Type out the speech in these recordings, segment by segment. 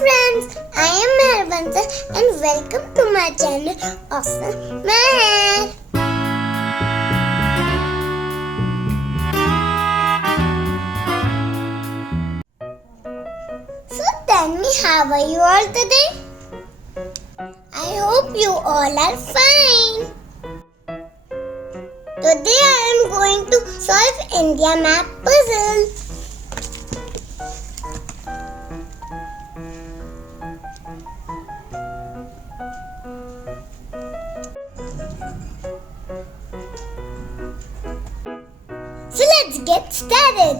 friends, I am Mehar and welcome to my channel of Mehar. So tell me, how are you all today? I hope you all are fine. Today I am going to solve India map puzzle. So let's get started.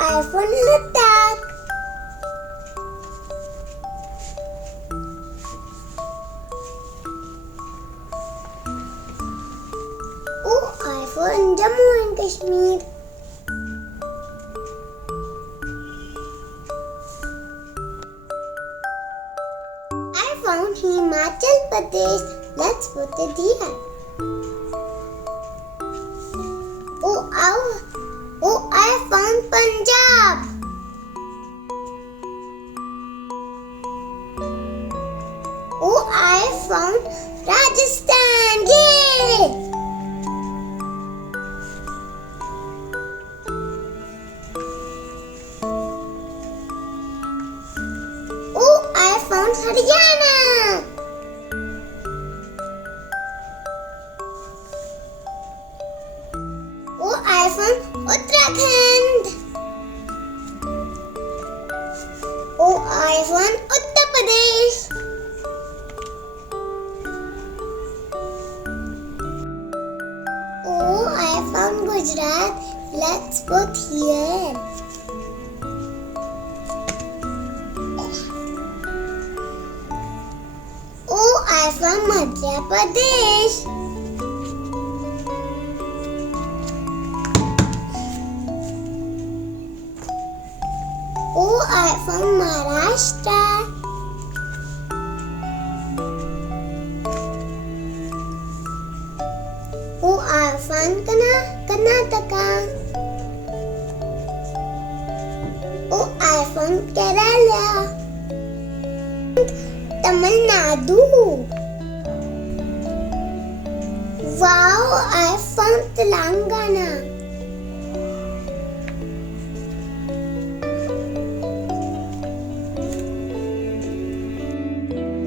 I found the tag. I found Jammu and Kashmir. I found Himachal Pradesh. Let's put it here. I found Punjab. I found Rajasthan. Yay! I found Haryana. I found Uttarakhand. I found Uttar Pradesh. I found Gujarat. Let's put here. I found Madhya Pradesh. I found Maharashtra. I found Karnataka. I found Kerala. Tamil Nadu. Wow, I found Telangana.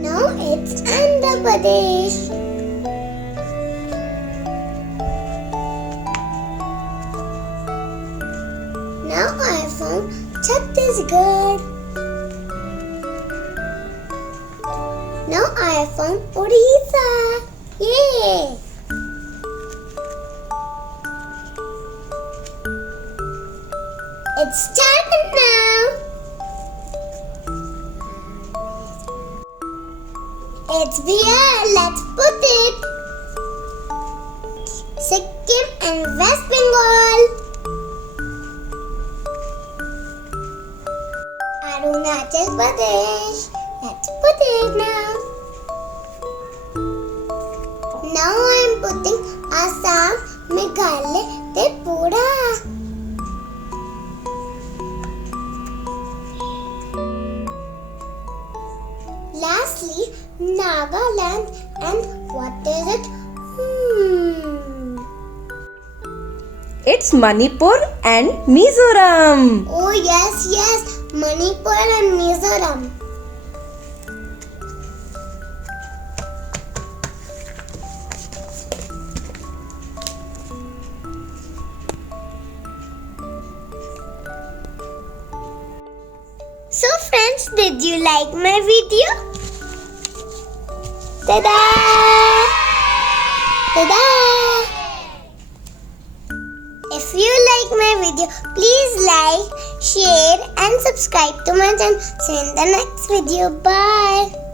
Now it's Andhra Pradesh. Now I found Chhattisgarh. Now I found Odisha. Yay! It's started now. It's here. Let's put it. Sikkim and West Bengal. Arunachal Pradesh. Let's put it now. Now I'm putting Assam, Meghalaya, Tripura. Lastly, Nagaland, and what is it? It's Manipur and Mizoram. Oh yes, Manipur and Mizoram. So friends, did you like my video? Ta-da! Ta-da! If you like my video, please like, share and subscribe to my channel. See you in the next video. Bye.